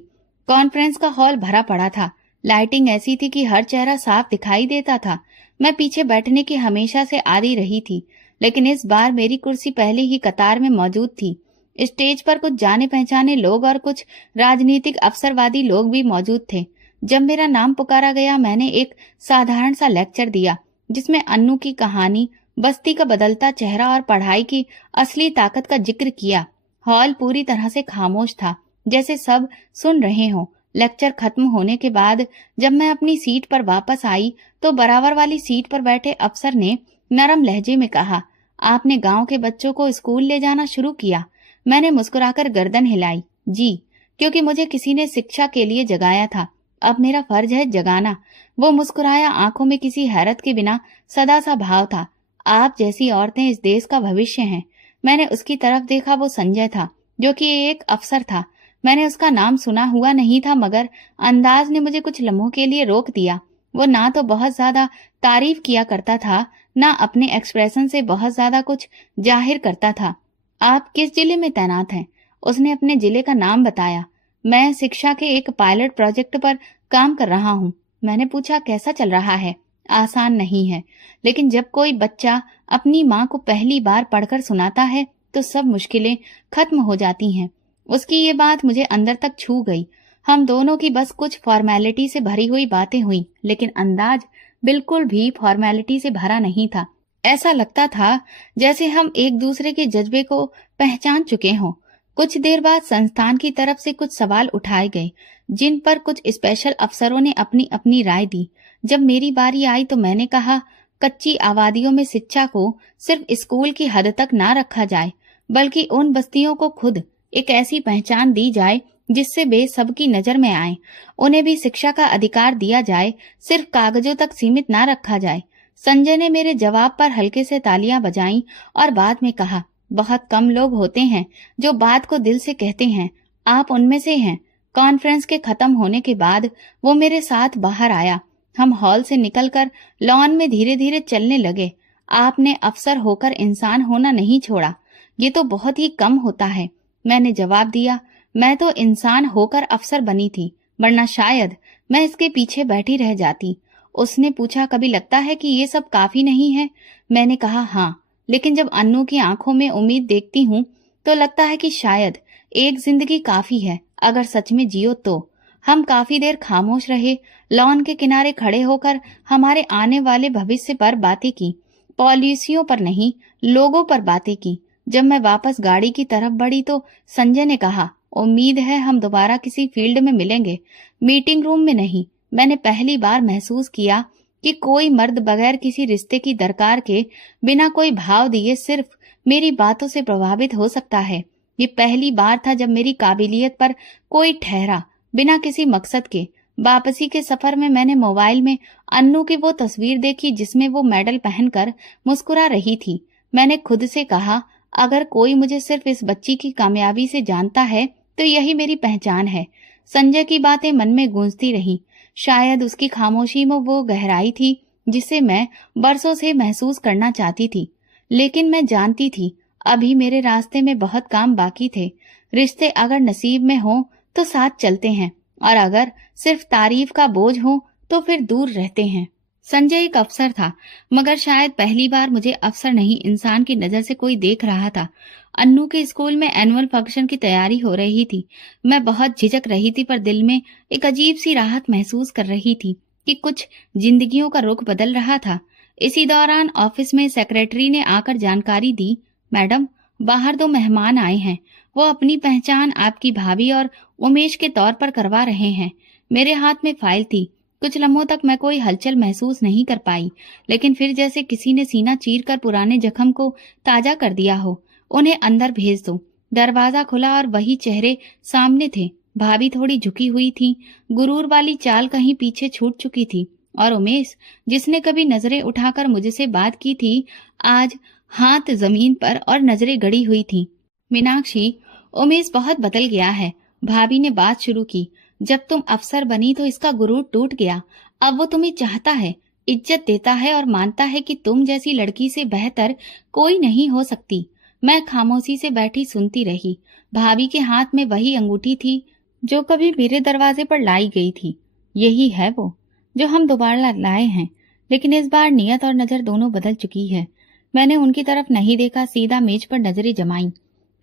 कॉन्फ्रेंस का हॉल भरा पड़ा था। लाइटिंग ऐसी थी कि हर चेहरा साफ दिखाई देता था। मैं पीछे बैठने की हमेशा से आदी रही थी, लेकिन इस बार मेरी कुर्सी पहले ही कतार में मौजूद थी। स्टेज पर कुछ जाने पहचाने लोग और कुछ राजनीतिक अवसरवादी लोग भी मौजूद थे। जब मेरा नाम पुकारा गया, मैंने एक साधारण सा लेक्चर दिया, जिसमें अन्नू की कहानी, बस्ती का बदलता चेहरा और पढ़ाई की असली ताकत का जिक्र किया। हॉल पूरी तरह से खामोश था, जैसे सब सुन रहे हों। लेक्चर खत्म होने के बाद जब मैं अपनी सीट पर वापस आई, तो बराबर वाली सीट पर बैठे अफसर ने नरम लहजे में कहा, आपने गांव के बच्चों को स्कूल ले जाना शुरू किया। मैंने मुस्कुराकर गर्दन हिलाई। जी, क्योंकि मुझे किसी ने शिक्षा के लिए जगाया था। अब मेरा फर्ज है जगाना। वो मुस्कुराया, आंखों में किसी हैरत के बिना सदा सा भाव था। आप जैसी औरतें इस देश का भविष्य हैं। मैंने उसकी तरफ देखा। वो संजय था, जो कि एक अफसर था। मैंने उसका नाम सुना हुआ नहीं था, मगर अंदाज ने मुझे कुछ लम्हों के लिए रोक दिया। वो ना तो बहुत ज्यादा तारीफ किया करता था, ना अपने एक्सप्रेशन से बहुत ज्यादा कुछ जाहिर करता था। आप किस जिले में तैनात हैं? उसने अपने जिले का नाम बताया। मैं शिक्षा के एक पायलट प्रोजेक्ट पर काम कर रहा हूँ। मैंने पूछा, कैसा चल रहा है? आसान नहीं है, लेकिन जब कोई बच्चा अपनी माँ को पहली बार पढ़कर सुनाता है तो सब मुश्किलें खत्म हो जाती हैं। उसकी ये बात मुझे अंदर तक छू गई। हम दोनों की बस कुछ फॉर्मेलिटी से भरी हुई बातें हुई, लेकिन अंदाज बिल्कुल भी फॉर्मेलिटी से भरा नहीं था। ऐसा लगता था जैसे हम एक दूसरे के जज्बे को पहचान चुके हों। कुछ देर बाद संस्थान की तरफ से कुछ सवाल उठाए गए, जिन पर कुछ स्पेशल अफसरों ने अपनी अपनी राय दी। जब मेरी बारी आई तो मैंने कहा, कच्ची आबादियों में शिक्षा को सिर्फ स्कूल की हद तक ना रखा जाए, बल्कि उन बस्तियों को खुद एक ऐसी पहचान दी जाए जिससे वे सबकी नजर में आए। उन्हें भी शिक्षा का अधिकार दिया जाए, सिर्फ कागजों तक सीमित ना रखा जाए। संजय ने मेरे जवाब पर हल्के से तालियां बजाईं और बाद में कहा, बहुत कम लोग होते हैं जो बात को दिल से कहते हैं। आप उनमें से हैं। कॉन्फ्रेंस के खत्म होने के बाद वो मेरे साथ बाहर आया। हम हॉल से निकलकर लॉन में धीरे धीरे चलने लगे। आपने अफसर होकर इंसान होना नहीं छोड़ा, ये तो बहुत ही कम होता है। मैंने जवाब दिया, मैं तो इंसान होकर अफसर बनी थी, वरना शायद मैं इसके पीछे बैठी रह जाती। उसने पूछा, कभी लगता है कि ये सब काफी नहीं है? मैंने कहा, हाँ, लेकिन जब अन्नू की आंखों में उम्मीद देखती हूँ तो लगता है कि शायद एक जिंदगी काफी है, अगर सच में जियो तो। हम काफी देर खामोश रहे। लॉन के किनारे खड़े होकर हमारे आने वाले भविष्य पर बातें की, पॉलिसियों पर नहीं, लोगों पर बातें की। जब मैं वापस गाड़ी की तरफ बढ़ी तो संजय ने कहा, उम्मीद है हम दोबारा किसी फील्ड में मिलेंगे, मीटिंग रूम में नहीं। मैंने पहली बार महसूस किया कि कोई मर्द बगैर किसी रिश्ते की दरकार के, बिना कोई भाव दिए, सिर्फ मेरी बातों से प्रभावित हो सकता है। ये पहली बार था जब मेरी काबिलियत पर कोई ठहरा, बिना किसी मकसद के, वापसी के सफर में मैंने मोबाइल में अन्नू की वो तस्वीर देखी जिसमें वो मेडल पहनकर मुस्कुरा रही थी। मैंने खुद से कहा, अगर कोई मुझे सिर्फ इस बच्ची की कामयाबी से जानता है तो यही मेरी पहचान है। संजय की बातें मन में गूंजती रही। शायद उसकी खामोशी में वो गहराई थी जिसे मैं बरसों से महसूस करना चाहती थी। लेकिन मैं जानती थी अभी मेरे रास्ते में बहुत काम बाकी थे। रिश्ते अगर नसीब में हो तो साथ चलते हैं, और अगर सिर्फ तारीफ का बोझ हो तो फिर दूर रहते हैं। संजय एक अफसर था, मगर शायद पहली बार मुझे अफसर नहीं इंसान की नजर से कोई देख रहा था। अन्नू के स्कूल में एनुअल फंक्शन की तैयारी हो रही थी। मैं बहुत झिझक रही थी, पर दिल में एक अजीब सी राहत महसूस कर रही थी कि कुछ जिंदगियों का रुख बदल रहा था। इसी दौरान ऑफिस में सेक्रेटरी ने आकर जानकारी दी, मैडम, बाहर 2 मेहमान आए हैं। वो अपनी पहचान आपकी भाभी और उमेश के तौर पर करवा रहे हैं। मेरे हाथ में फाइल थी। कुछ लम्हों तक मैं कोई हलचल महसूस नहीं कर पाई, लेकिन फिर जैसे किसी ने सीना चीरकर पुराने जख्म को ताजा कर दिया हो। उन्हें अंदर भेज दो। दरवाजा खुला और वही चेहरे सामने थे। भाभी थोड़ी झुकी हुई थी, गुरूर वाली चाल कहीं पीछे छूट चुकी थी, और उमेश, जिसने कभी नजरें उठाकर मुझसे बात की थी, आज हाथ जमीन पर और नजरें गड़ी हुई थी। मीनाक्षी, उमेश बहुत बदल गया है। भाभी ने बात शुरू की। जब तुम अफसर बनी तो इसका गुरूर टूट गया। अब वो तुम्हें चाहता है, इज्जत देता है और मानता है कि तुम जैसी लड़की से बेहतर कोई नहीं हो सकती। मैं खामोशी से बैठी सुनती रही। भाभी के हाथ में वही अंगूठी थी जो कभी मेरे दरवाजे पर लाई गई थी। यही है वो जो हम दोबारा लाए हैं, लेकिन इस बार नियत और नजर दोनों बदल चुकी है। मैंने उनकी तरफ नहीं देखा, सीधा मेज पर नजरें जमाई,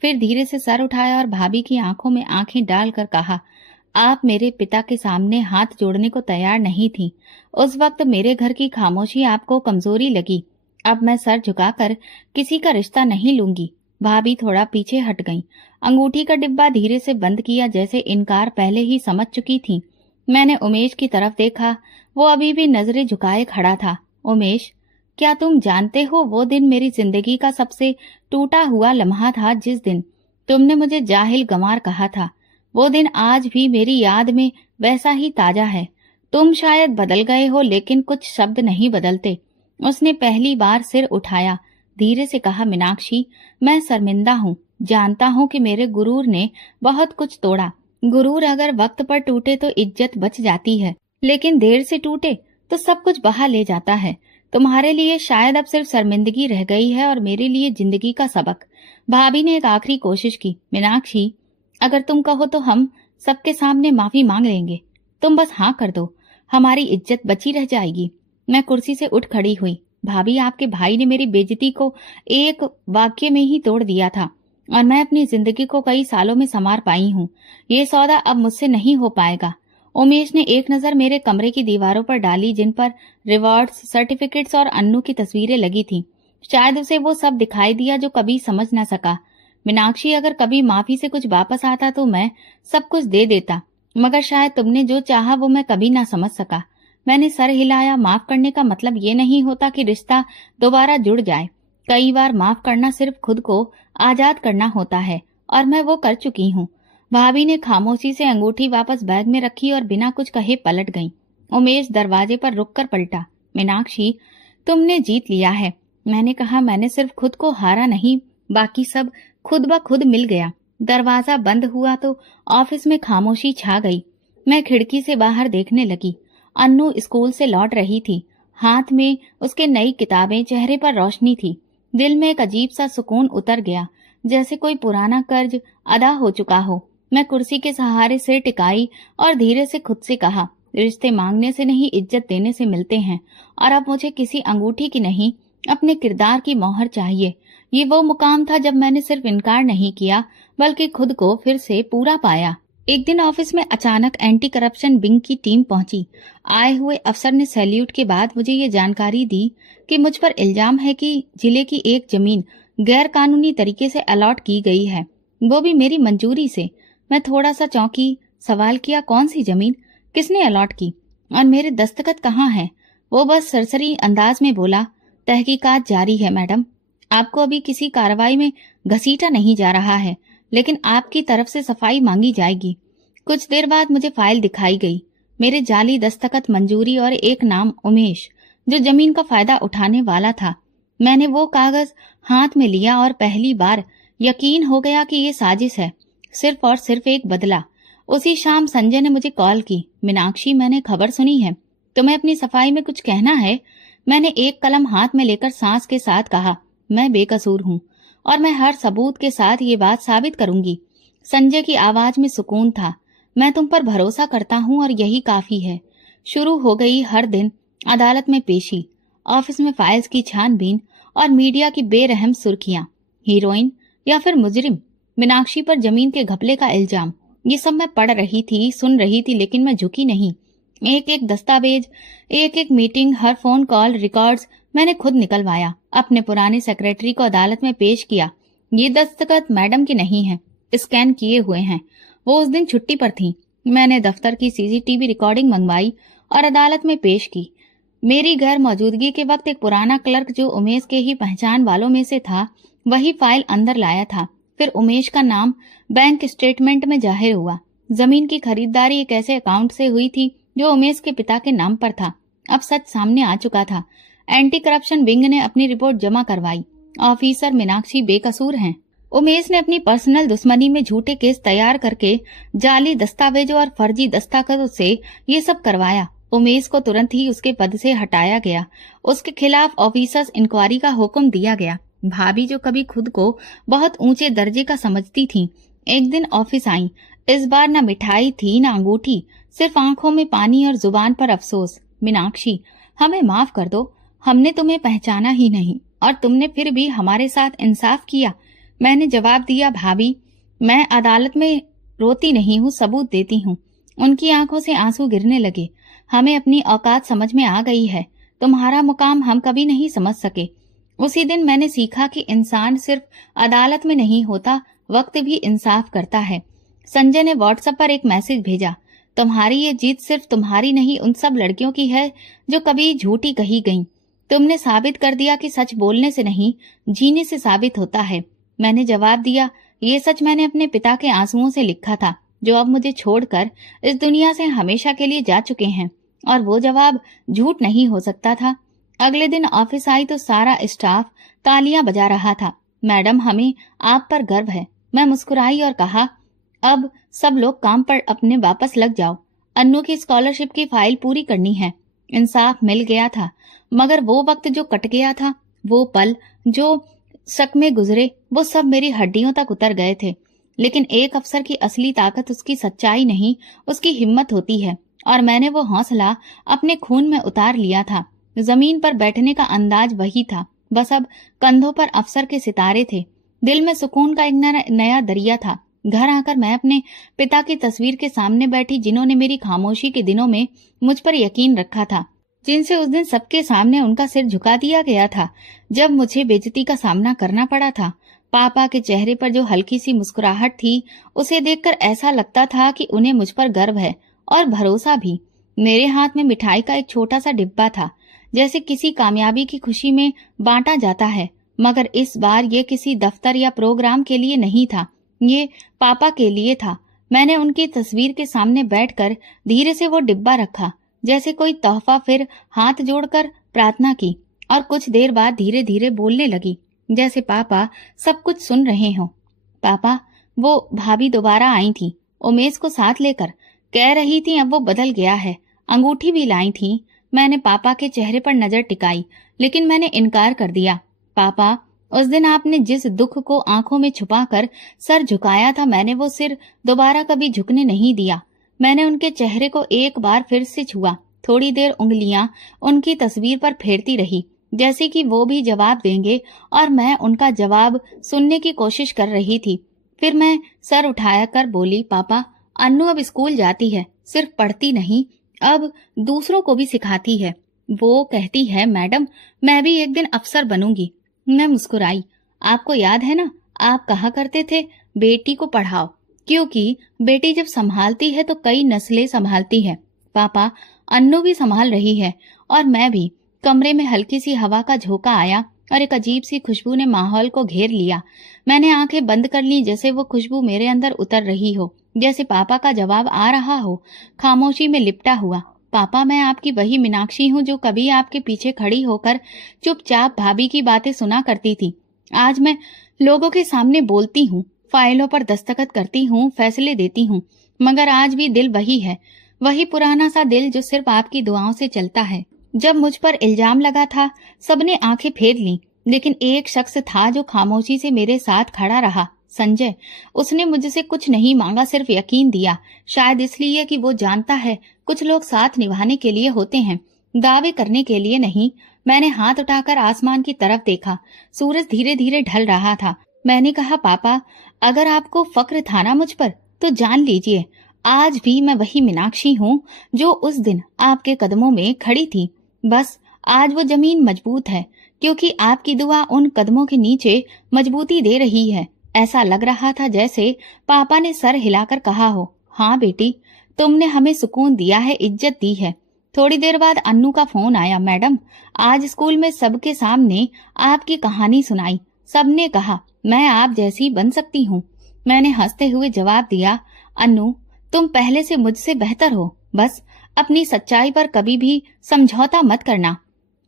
फिर धीरे से सर उठाया और भाभी की आंखों में आंखें डालकर कहा, आप मेरे पिता के सामने हाथ जोड़ने को तैयार नहीं थी। उस वक्त मेरे घर की खामोशी आपको कमजोरी लगी। अब मैं सर झुकाकर किसी का रिश्ता नहीं लूंगी। भाभी थोड़ा पीछे हट गईं। अंगूठी का डिब्बा धीरे से बंद किया, जैसे इनकार पहले ही समझ चुकी थी। मैंने उमेश की तरफ देखा। वो अभी भी नजरें झुकाए खड़ा था। उमेश, क्या तुम जानते हो वो दिन मेरी जिंदगी का सबसे टूटा हुआ लम्हा था, जिस दिन तुमने मुझे जाहिल गंवार कहा था। वो दिन आज भी मेरी याद में वैसा ही ताजा है। तुम शायद बदल गए हो, लेकिन कुछ शब्द नहीं बदलते। उसने पहली बार सिर उठाया, धीरे से कहा, मीनाक्षी, मैं शर्मिंदा हूँ। जानता हूँ कि मेरे गुरूर ने बहुत कुछ तोड़ा। गुरूर अगर वक्त पर टूटे तो इज्जत बच जाती है, लेकिन देर से टूटे तो सब कुछ बहा ले जाता है। तुम्हारे लिए शायद अब सिर्फ शर्मिंदगी रह गई है और मेरे लिए जिंदगी का सबक। भाभी ने एक आखिरी कोशिश की। मीनाक्षी, अगर तुम कहो तो हम सबके सामने माफी मांग लेंगे। तुम बस हाँ कर दो, हमारी इज्जत बची रह जाएगी। मैं कुर्सी से उठ खड़ी हुई। भाभी, आपके भाई ने मेरी बेइज्जती को एक वाक्य में ही तोड़ दिया था, और मैं अपनी जिंदगी को कई सालों में संवार पाई हूँ। ये सौदा अब मुझसे नहीं हो पाएगा। उमेश ने एक नजर मेरे कमरे की दीवारों पर डाली, जिन पर रिवॉर्ड्स, सर्टिफिकेट्स और अन्नू की तस्वीरें लगी थी। शायद उसे वो सब दिखाई दिया जो कभी समझ न सका। मीनाक्षी, अगर कभी माफी से कुछ वापस आता तो मैं सब कुछ दे देता, मगर शायद तुमने जो चाहा वो मैं कभी ना समझ सका। मैंने सर हिलाया। माफ करने का मतलब ये नहीं होता कि रिश्ता दोबारा जुड़ जाए। कई बार माफ करना सिर्फ खुद को आजाद करना होता है, और मैं वो कर चुकी हूँ। भाभी ने खामोशी से अंगूठी वापस बैग में रखी और बिना कुछ कहे पलट गई। उमेश दरवाजे पर रुककर पलटा। मीनाक्षी, तुमने जीत लिया है। मैंने कहा, मैंने सिर्फ खुद को हारा नहीं, बाकी सब खुद ब खुद मिल गया। दरवाजा बंद हुआ तो ऑफिस में खामोशी छा गई। मैं खिड़की से बाहर देखने लगी। अन्नू स्कूल से लौट रही थी। हाथ में उसके नई किताबें, चेहरे पर रोशनी थी। दिल में एक अजीब सा सुकून उतर गया, जैसे कोई पुराना कर्ज अदा हो चुका हो। मैं कुर्सी के सहारे सिर टिकाई और धीरे से खुद से कहा, रिश्ते मांगने से नहीं, इज्जत देने से मिलते हैं। और अब मुझे किसी अंगूठी की नहीं, अपने किरदार की मोहर चाहिए। ये वो मुकाम था जब मैंने सिर्फ इनकार नहीं किया, बल्कि खुद को फिर से पूरा पाया। एक दिन ऑफिस में अचानक एंटी करप्शन विंग की टीम पहुंची। आए हुए अफसर ने सैल्यूट के बाद मुझे ये जानकारी दी कि मुझ पर इल्जाम है कि जिले की एक जमीन गैर कानूनी तरीके से अलॉट की गई है, वो भी मेरी मंजूरी से। मैं थोड़ा सा चौंकी। सवाल किया, कौन सी जमीन, किसने अलॉट की और मेरे दस्तखत कहाँ हैं? वो बस सरसरी अंदाज में बोला, तहकीकात जारी है मैडम। आपको अभी किसी कार्रवाई में घसीटा नहीं जा रहा है, लेकिन आपकी तरफ से सफाई मांगी जाएगी। कुछ देर बाद मुझे फाइल दिखाई गई। मेरे जाली दस्तखत मंजूरी और एक नाम उमेश, जो जमीन का फायदा उठाने वाला था। मैंने वो कागज हाथ में लिया और पहली बार यकीन हो गया कि ये साजिश है, सिर्फ और सिर्फ एक बदला। उसी शाम संजय ने मुझे कॉल की। मीनाक्षी, मैंने खबर सुनी है, तुम्हें अपनी सफाई में कुछ कहना है? मैंने एक कलम हाथ में लेकर सांस के साथ कहा, मैं बेकसूर हूँ और मैं हर सबूत के साथ ये बात साबित करूंगी। संजय की आवाज में सुकून था। मैं तुम पर भरोसा करता हूँ और यही काफी है। शुरू हो गई हर दिन अदालत में पेशी, ऑफिस में फाइल्स की छानबीन और मीडिया की बेरहम सुर्खियां। हीरोइन या फिर मुजरिम? मीनाक्षी पर जमीन के घपले का इल्जाम। ये सब मैं पढ़ रही थी, सुन रही थी, लेकिन मैं झुकी नहीं। एक एक दस्तावेज, एक एक मीटिंग, हर फोन कॉल, रिकॉर्ड्स मैंने खुद निकलवाया, अपने पुराने सेक्रेटरी को अदालत में पेश किया। ये दस्तखत मैडम के नहीं है, स्कैन किए हुए हैं। वो उस दिन छुट्टी पर थी। मैंने दफ्तर की सीसीटीवी रिकॉर्डिंग मंगवाई और अदालत में पेश की। मेरी गैर मौजूदगी के वक्त एक पुराना क्लर्क जो उमेश के ही पहचान वालों में से था, वही फाइल अंदर लाया था। फिर उमेश का नाम बैंक स्टेटमेंट में जाहिर हुआ। जमीन की खरीदारी एक ऐसे अकाउंट से हुई थी जो उमेश के पिता के नाम पर था। अब सच सामने आ चुका था। एंटी करप्शन विंग ने अपनी रिपोर्ट जमा करवाई। ऑफिसर मीनाक्षी बेकसूर हैं। उमेश ने अपनी पर्सनल दुश्मनी में झूठे केस तैयार करके जाली दस्तावेजों और फर्जी दस्तखतों से ये सब करवाया। उमेश को तुरंत ही उसके पद से हटाया गया। उसके खिलाफ ऑफिसर्स इंक्वायरी का हुक्म दिया गया। भाभी, जो कभी खुद को बहुत ऊंचे दर्जे का समझती थी, एक दिन ऑफिस आई। इस बार न मिठाई थी न अंगूठी, सिर्फ आंखों में पानी और जुबान पर अफसोस। मीनाक्षी, हमें माफ कर दो, हमने तुम्हें पहचाना ही नहीं और तुमने फिर भी हमारे साथ इंसाफ किया। मैंने जवाब दिया, भाभी, मैं अदालत में रोती नहीं हूँ, सबूत देती हूँ। उनकी आंखों से आंसू गिरने लगे। हमें अपनी औकात समझ में आ गई है। तुम्हारा मुकाम हम कभी नहीं समझ सके। उसी दिन मैंने सीखा कि इंसान सिर्फ अदालत में नहीं होता, वक्त भी इंसाफ करता है। संजय ने व्हाट्सएप पर एक मैसेज भेजा, तुम्हारी ये जीत सिर्फ तुम्हारी नहीं, उन सब लड़कियों की है जो कभी झूठी कही गईं। तुमने साबित कर दिया कि सच बोलने से नहीं, जीने से साबित होता है। मैंने जवाब दिया, ये सच मैंने अपने पिता के आंसुओं से लिखा था, जो अब मुझे छोड़कर इस दुनिया से हमेशा के लिए जा चुके हैं, और वो जवाब झूठ नहीं हो सकता था। अगले दिन ऑफिस आई तो सारा स्टाफ तालियां बजा रहा था। मैडम, हमें आप पर गर्व है। मैं मुस्कुराई और कहा, अब सब लोग काम पर अपने वापस लग जाओ। अन्नू की स्कॉलरशिप की फाइल पूरी करनी है। इंसाफ मिल गया था, मगर वो वक्त जो कट गया था, वो पल जो शक में गुजरे, वो सब मेरी हड्डियों तक उतर गए थे। लेकिन एक अफसर की असली ताकत उसकी सच्चाई नहीं, उसकी हिम्मत होती है, और मैंने वो हौसला अपने खून में उतार लिया था। जमीन पर बैठने का अंदाज वही था, बस अब कंधों पर अफसर के सितारे थे। दिल में सुकून का एक नया दरिया था। घर आकर मैं अपने पिता की तस्वीर के सामने बैठी, जिन्होंने मेरी खामोशी के दिनों में मुझ पर यकीन रखा था, जिनसे उस दिन सबके सामने उनका सिर झुका दिया गया था जब मुझे बेइज्जती का सामना करना पड़ा था। पापा के चेहरे पर जो हल्की सी मुस्कुराहट थी, उसे देखकर ऐसा लगता था कि उन्हें मुझ पर गर्व है और भरोसा भी। मेरे हाथ में मिठाई का एक छोटा सा डिब्बा था, जैसे किसी कामयाबी की खुशी में बांटा जाता है, मगर इस बार ये किसी दफ्तर या प्रोग्राम के लिए नहीं था, ये पापा के लिए था। मैंने उनकी तस्वीर के सामने बैठकर धीरे से वो डिब्बा रखा, जैसे कोई तोहफा, फिर हाथ जोड़कर प्रार्थना की और कुछ देर बाद धीरे धीरे बोलने लगी, जैसे पापा सब कुछ सुन रहे हों। पापा, वो भाभी दोबारा आई थी, उमेश को साथ लेकर, कह रही थी अब वो बदल गया है, अंगूठी भी लाई थी। मैंने पापा के चेहरे पर नजर टिकाई, लेकिन मैंने इनकार कर दिया। पापा, उस दिन आपने जिस दुख को आंखों में छुपाकर सर झुकाया था, मैंने वो सिर दोबारा कभी झुकने नहीं दिया। मैंने उनके चेहरे को एक बार फिर से छुआ। थोड़ी देर उंगलियां उनकी तस्वीर पर फेरती रही, जैसे कि वो भी जवाब देंगे, और मैं उनका जवाब सुनने की कोशिश कर रही थी। फिर मैं सर उठाया कर बोली, पापा, अन्नू अब स्कूल जाती है, सिर्फ पढ़ती नहीं, अब दूसरों को भी सिखाती है। वो कहती है, मैडम, मैं भी एक दिन अफसर बनूंगी। मैं मुस्कुराई। आपको याद है ना, आप कहा करते थे, बेटी को पढ़ाओ, क्योंकि बेटी जब संभालती है तो कई नस्लें संभालती है। पापा, अन्नू भी संभाल रही है, और मैं भी। कमरे में हल्की सी हवा का झोंका आया और एक अजीब सी खुशबू ने माहौल को घेर लिया। मैंने आंखें बंद कर ली, जैसे वो खुशबू मेरे अंदर उतर रही हो। जैसे पापा का जवाब आ रहा हो, खामोशी में लिपटा हुआ। पापा, मैं आपकी वही मीनाक्षी हूँ जो कभी आपके पीछे खड़ी होकर चुपचाप भाभी की बातें सुना करती थी। आज मैं लोगों के सामने बोलती हूँ, फाइलों पर दस्तखत करती हूँ, फैसले देती हूँ, मगर आज भी दिल वही है, वही पुराना सा दिल जो सिर्फ आपकी दुआओं से चलता है। जब मुझ पर इल्जाम लगा था, सबने आंखें फेर लीं, लेकिन एक शख्स था जो खामोशी से मेरे साथ खड़ा रहा, संजय। उसने मुझसे कुछ नहीं मांगा, सिर्फ यकीन दिया। शायद इसलिए कि वो जानता है कुछ लोग साथ निभाने के लिए होते हैं, दावे करने के लिए नहीं। मैंने हाथ उठाकर आसमान की तरफ देखा। सूरज धीरे धीरे ढल रहा था। मैंने कहा, पापा, अगर आपको फक्र था ना मुझ पर, तो जान लीजिए आज भी मैं वही मीनाक्षी हूँ जो उस दिन आपके कदमों में खड़ी थी। बस आज वो जमीन मजबूत है, क्योंकि आपकी दुआ उन कदमों के नीचे मजबूती दे रही है। ऐसा लग रहा था जैसे पापा ने सर हिलाकर कहा हो, हाँ बेटी, तुमने हमें सुकून दिया है, इज्जत दी है। थोड़ी देर बाद अन्नू का फोन आया। मैडम, आज स्कूल में सबके सामने आपकी कहानी सुनाई। सबने कहा मैं आप जैसी बन सकती हूँ। मैंने हंसते हुए जवाब दिया, अन्नू, तुम पहले से मुझसे बेहतर हो, बस अपनी सच्चाई पर कभी भी समझौता मत करना।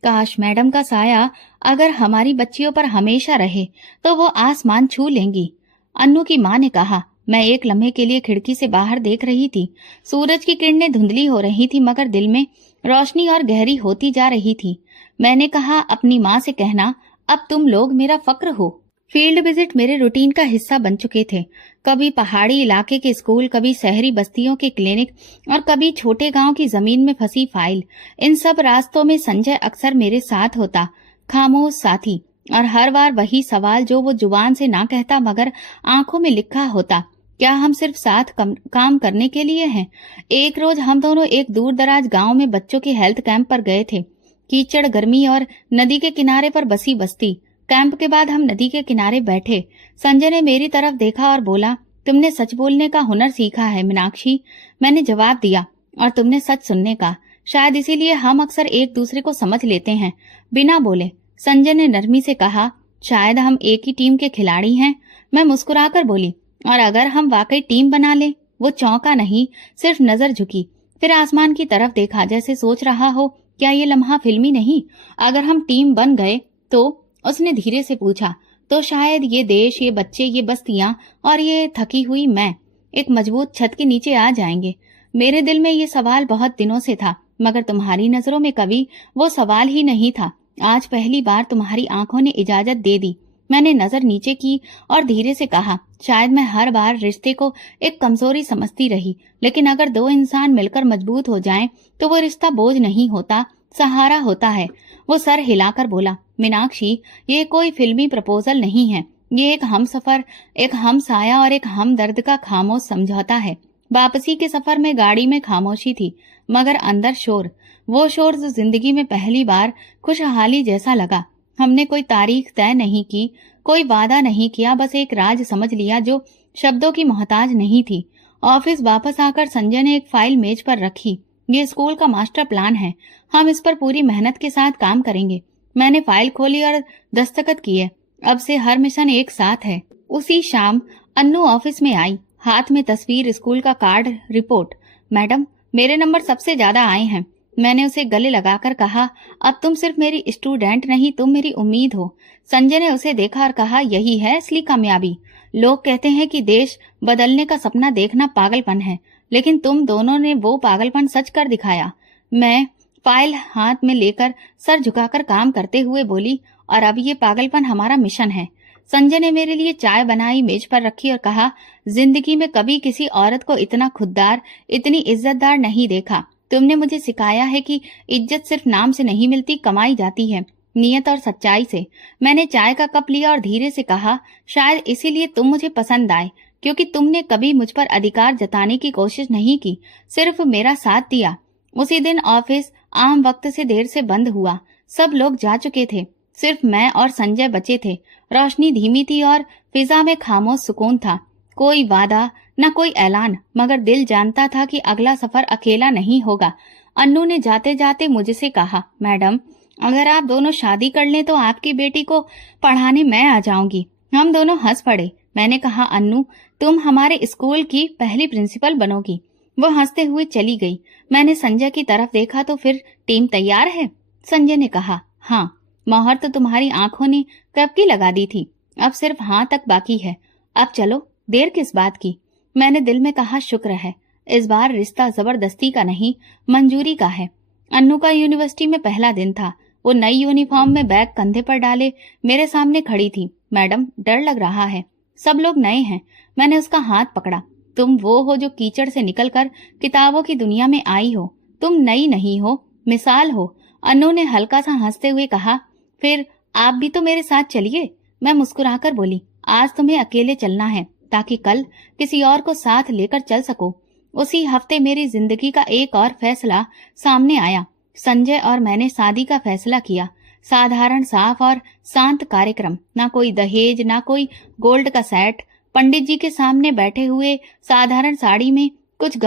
काश मैडम का साया अगर हमारी बच्चियों पर हमेशा रहे तो वो आसमान छू लेंगी। अन्नू की माँ ने कहा। मैं एक लम्हे के लिए खिड़की से बाहर देख रही थी। सूरज की किरणें धुंधली हो रही थी, मगर दिल में रोशनी और गहरी होती जा रही थी। मैंने कहा, अपनी माँ से कहना, अब तुम लोग मेरा फक्र हो। फील्ड विजिट मेरे रूटीन का हिस्सा बन चुके थे। कभी पहाड़ी इलाके के स्कूल, कभी शहरी बस्तियों के क्लिनिक और कभी छोटे गांव की जमीन में फंसी फाइल। इन सब रास्तों में संजय अक्सर मेरे साथ होता, खामोश साथी, और हर बार वही सवाल जो वो जुबान से ना कहता मगर आंखों में लिखा होता, क्या हम सिर्फ साथ काम करने के लिए हैं? एक रोज हम दोनों एक दूर दराज गाँव में बच्चों के हेल्थ कैंप पर गए थे। कीचड़, गर्मी और नदी के किनारे पर बसी बस्ती। कैंप के बाद हम नदी के किनारे बैठे। संजय ने मेरी तरफ देखा और बोला, तुमने सच बोलने का हुनर सीखा है मीनाक्षी। मैंने जवाब दिया, और तुमने सच सुनने का। शायद इसीलिए हम अक्सर एक दूसरे को समझ लेते हैं बिना बोले। संजय ने नरमी से कहा, शायद हम एक ही टीम के खिलाड़ी हैं। मैं मुस्कुराकर बोली, और अगर हम वाकई टीम बना ले? वो चौंका नहीं, सिर्फ नजर झुकी, फिर आसमान की तरफ देखा जैसे सोच रहा हो, क्या ये लम्हा फिल्मी नहीं? अगर हम टीम बन गए तो? उसने धीरे से पूछा। तो शायद ये देश, ये बच्चे, ये बस्तियां और ये थकी हुई मैं एक मजबूत छत के नीचे आ जाएंगे। मेरे दिल में ये सवाल बहुत दिनों से था, मगर तुम्हारी नजरों में कभी वो सवाल ही नहीं था। आज पहली बार तुम्हारी आंखों ने इजाजत दे दी। मैंने नजर नीचे की और धीरे से कहा, शायद मैं हर बार रिश्ते को एक कमजोरी समझती रही, लेकिन अगर दो इंसान मिलकर मजबूत हो जाएं, तो वो रिश्ता बोझ नहीं होता, सहारा होता है। वो सर हिलाकर बोला, मीनाक्षी, ये कोई फिल्मी प्रपोजल नहीं है, ये एक हमसफर, एक हमसाया और एक हमदर्द का खामोश समझौता है। वापसी के सफर में गाड़ी में खामोशी थी, मगर अंदर शोर, वो शोर जो जिंदगी में पहली बार खुशहाली जैसा लगा। हमने कोई तारीख तय नहीं की, कोई वादा नहीं किया, बस एक राज समझ लिया जो शब्दों की मोहताज नहीं थी। ऑफिस वापस आकर संजय ने एक फाइल मेज पर रखी। ये स्कूल का मास्टर प्लान है, हम इस पर पूरी मेहनत के साथ काम करेंगे। मैंने फाइल खोली और दस्तखत किए। अब से हर मिशन एक साथ है। उसी शाम अन्नू ऑफिस में आई, हाथ में तस्वीर, स्कूल का कार्ड, रिपोर्ट। मैडम, मेरे नंबर सबसे ज्यादा आए हैं। मैंने उसे गले लगाकर कहा, अब तुम सिर्फ मेरी स्टूडेंट नहीं, तुम मेरी उम्मीद हो। संजय ने उसे देखा और कहा, यही है असली कामयाबी। लोग कहते हैं कि देश बदलने का सपना देखना पागलपन है, लेकिन तुम दोनों ने वो पागलपन सच कर दिखाया। मैं फाइल हाथ में लेकर सर झुकाकर काम करते हुए बोली, और अब ये पागलपन हमारा मिशन है। संजय ने मेरे लिए चाय बनाई, मेज पर रखी और कहा, जिंदगी में कभी किसी औरत को इतना खुददार, इतनी इज्जतदार नहीं देखा। तुमने मुझे सिखाया है कि इज्जत सिर्फ नाम से नहीं मिलती, कमाई जाती है नियत और सच्चाई से। मैंने चाय का कप लिया और धीरे से कहा, शायद इसीलिए तुम मुझे पसंद आए, क्योंकि तुमने कभी मुझ पर अधिकार जताने की कोशिश नहीं की, सिर्फ मेरा साथ दिया। उसी दिन ऑफिस आम वक्त से देर से बंद हुआ। सब लोग जा चुके थे, सिर्फ मैं और संजय बचे थे। रोशनी धीमी थी और फिजा में खामोश सुकून था। कोई वादा, न कोई ऐलान, मगर दिल जानता था कि अगला सफर अकेला नहीं होगा। अन्नू ने जाते जाते मुझसे कहा, मैडम, अगर आप दोनों शादी कर लें तो आपकी बेटी को पढ़ाने मैं आ जाऊंगी। हम दोनों हंस पड़े। मैंने कहा, अन्नू, तुम हमारे स्कूल की पहली प्रिंसिपल बनोगी। वो हंसते हुए चली गई। मैंने संजय की तरफ देखा तो फिर टीम तैयार है? संजय ने कहा, हाँ, मोहर तो तुम्हारी आंखों ने कब की लगा दी थी, अब सिर्फ हाँ तक बाकी है। अब चलो, देर किस बात की। मैंने दिल में कहा, शुक्र है इस बार रिश्ता जबरदस्ती का नहीं, मंजूरी का है। अन्नू का यूनिवर्सिटी में पहला दिन था। वो नई यूनिफॉर्म में बैग कंधे पर डाले मेरे सामने खड़ी थी। मैडम, डर लग रहा है, सब लोग नए हैं। मैंने उसका हाथ पकड़ा। तुम वो हो जो कीचड़ से निकलकर किताबों की दुनिया में आई हो। तुम नई नहीं हो, मिसाल हो। अन्नू ने हल्का सा हंसते हुए कहा, फिर आप भी तो मेरे साथ चलिए। मैं मुस्कुराकर बोली, आज तुम्हें अकेले चलना है ताकि कल किसी और को साथ लेकर चल सको। उसी हफ्ते मेरी जिंदगी का एक और फैसला सामने आया। संजय और मैंने शादी का फैसला किया। साधारण, साफ और शांत कार्यक्रम, ना कोई दहेज, ना कोई गोल्ड का सेट। पंडित जी के सामने बैठे हुए साधारण साड़ी में कुछ